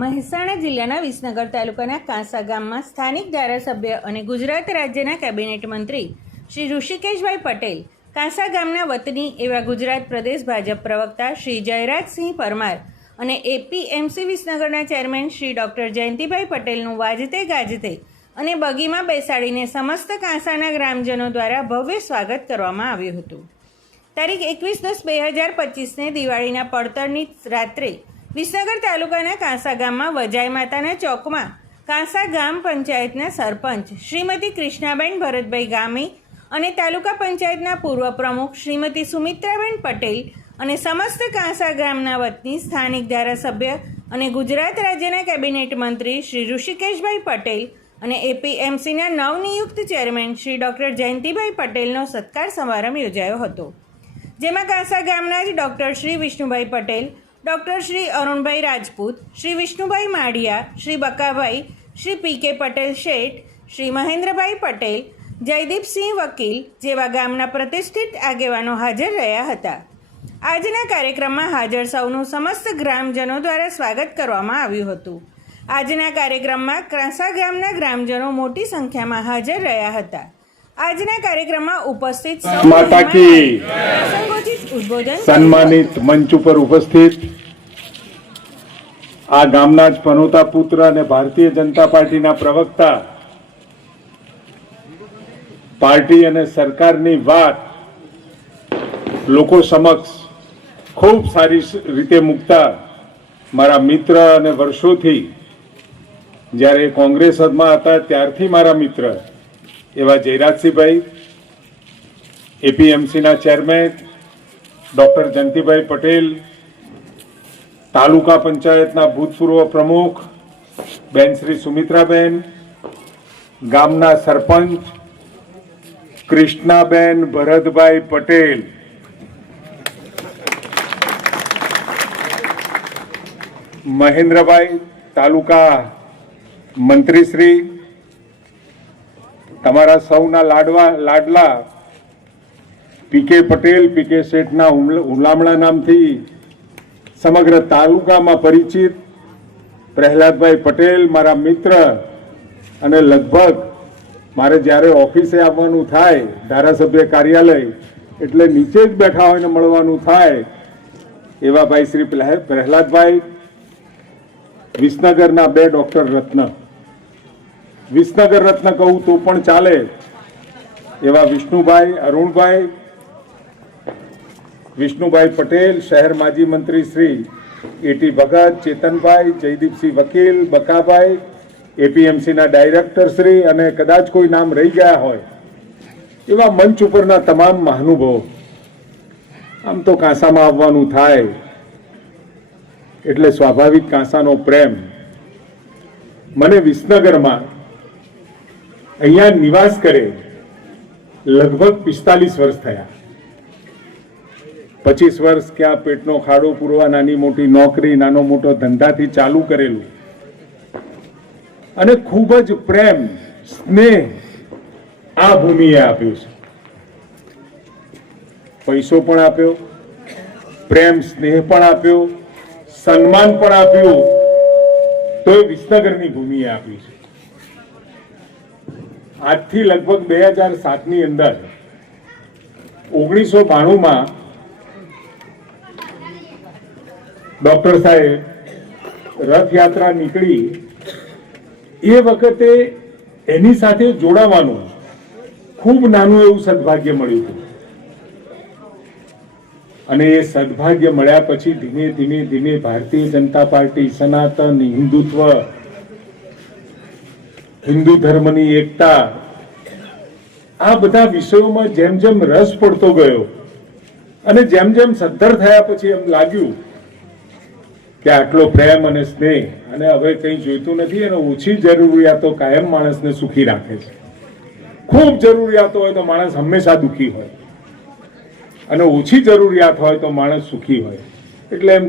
મહેસાણા જિલ્લાના વિસનગર તાલુકાના કાંસા ગામમાં સ્થાનિક ધારાસભ્ય અને ગુજરાત રાજ્યના કેબિનેટ મંત્રી શ્રી ઋષિકેશભાઈ પટેલ, કાંસા ગામના વતની એવા ગુજરાત પ્રદેશ ભાજપ પ્રવક્તા શ્રી જયરાજસિંહ પરમાર અને એપીએમસી વિસનગરના ચેરમેન શ્રી ડૉક્ટર જયંતિભાઈ પટેલનું વાજતે ગાજતે અને બગીમાં બેસાડીને સમસ્ત કાંસાના ગ્રામજનો દ્વારા ભવ્ય સ્વાગત કરવામાં આવ્યું હતું. તારીખ 21/10/2025ને દિવાળીના પડતરની રાત્રે વિસનગર તાલુકાના કાંસા ગામમાં વજાઈ માતાના ચોકમાં કાંસા ગામ પંચાયતના સરપંચ શ્રીમતી કૃષ્ણાબેન ભરતભાઈ ગામી અને તાલુકા પંચાયતના પૂર્વ પ્રમુખ શ્રીમતી સુમિત્રાબેન પટેલ અને સમસ્ત કાંસા ગામના વતની સ્થાનિક ધારાસભ્ય અને ગુજરાત રાજ્યના કેબિનેટ મંત્રી શ્રી ઋષિકેશભાઈ પટેલ અને એપીએમસીના નવનિયુક્ત ચેરમેન શ્રી ડૉક્ટર જયંતિભાઈ પટેલનો સત્કાર સમારંભ યોજાયો હતો, જેમાં કાંસા ગામના જ ડૉક્ટર શ્રી વિષ્ણુભાઈ પટેલ, ડૉક્ટર શ્રી અરુણભાઈ રાજપૂત, શ્રી વિષ્ણુભાઈ માળિયા, શ્રી બકાભાઈ, શ્રી પીકે પટેલ શેઠ, શ્રી મહેન્દ્રભાઈ પટેલ, જયદીપસિંહ વકીલ જેવા ગામના પ્રતિષ્ઠિત આગેવાનો હાજર રહ્યા હતા. આજના કાર્યક્રમમાં હાજર સૌનું સમસ્ત ગ્રામજનો દ્વારા સ્વાગત કરવામાં આવ્યું હતું. આજના કાર્યક્રમમાં કાંસા ગામના ગ્રામજનો મોટી સંખ્યામાં હાજર રહ્યા હતા. આજના કાર્યક્રમમાં ઉપસ્થિત માતા કી પ્રાસંગોચિત ઉદ્બોધન સન્માનિત મંચ ઉપર ઉપસ્થિત આ ગામના જ પનોતા પુત્ર અને ભારતીય જનતા પાર્ટીના પ્રવક્તા, પાર્ટી અને સરકારની વાત લોકો સમક્ષ ખૂબ સારી રીતે મૂકતા મારા મિત્ર અને વર્ષોથી જ્યારે કોંગ્રેસમાં હતા ત્યારથી મારા મિત્ર એવા જયરાજસિંહભાઈ, એપીએમસીના ચેરમેન ડૉક્ટર જયંતિભાઈ પટેલ, તાલુકા પંચાયતના ભૂતપૂર્વ પ્રમુખ બેન શ્રી સુમિત્રાબેન, ગામના સરપંચ કૃષ્ણાબેન ભરતભાઈ પટેલ, મહેન્દ્રભાઈ તાલુકા મંત્રીશ્રી, તમારા સૌના લાડલા પીકે પટેલ, પીકે શેઠના હુલામણા નામથી સમગ્ર તાલુકામાં પરિચિત પ્રહલાદભાઈ પટેલ, મારા મિત્ર, અને લગભગ મારે જ્યારે ઓફિસે આવવાનું થાય ધારાસભ્ય કાર્યાલય એટલે નીચે જ બેઠા હોય ને મળવાનું થાય એવા ભાઈ શ્રી પ્રહલાદભાઈ, વિસનગરના બે ડૉક્ટર રત્ન, વિસનગર રત્ન કહું તો પણ ચાલે એવા વિષ્ણુભાઈ, અરુણભાઈ, વિષ્ણુભાઈ પટેલ, શહેર માજી મંત્રી શ્રી એટી ભગત, ચેતનભાઈ, જયદીપસિંહ વકીલ, બકાભાઈ, એપીએમસીના ડાયરેક્ટર શ્રી, અને કદાચ કોઈ નામ રહી ગયા હોય એવા મંચ ઉપરના તમામ મહાનુભાવો. આમ તો કાંસામાં આવવાનું થાય એટલે સ્વાભાવિક કાંસાનો પ્રેમ. મને વિસનગરમાં અહીંયા નિવાસ કરે લગભગ 45 વર્ષ થયા. 25 વર્ષ ક્યાં પેટનો ખાડો પૂરવા નાની મોટી નોકરી, નાનો મોટો ધંધાથી ચાલુ કરેલું, અને ખૂબ જ પ્રેમ સ્નેહ આ ભૂમિએ આપ્યું છે. પૈસો પણ આપ્યો, પ્રેમ સ્નેહ પણ આપ્યો, સન્માન પણ આપ્યું, તો એ વિસનગરની ભૂમિએ આપ્યું છે. આજથી લગભગ 2007ની અંદર 1992માં ડોક્ટર સાહેબ રથયાત્રા નીકળી એ વખતે એની સાથે જોડાવાનું ખૂબ નાનું એવું સદભાગ્ય મળ્યું હતું. અને એ સદભાગ્ય મળ્યા પછી ધીમે ધીમે ધીમે ભારતીય જનતા પાર્ટી, સનાતન હિન્દુત્વ, હિન્દુ ધર્મની એકતા, આ બધા વિષયોમાં જેમ જેમ રસ પડતો ગયો અને જેમ જેમ સદ્ધર થયા પછી એમ લાગ્યું કે આટલો પ્રેમ અને સ્નેહ અને હવે કંઈ જોઈતું નથી, અને ઓછી જરૂરિયાતો કાયમ માણસને સુખી રાખે છે. ખૂબ જરૂરિયાતો હોય તો માણસ હંમેશા દુઃખી હોય, અને ઓછી જરૂરિયાત હોય તો માણસ સુખી હોય. એટલે એમ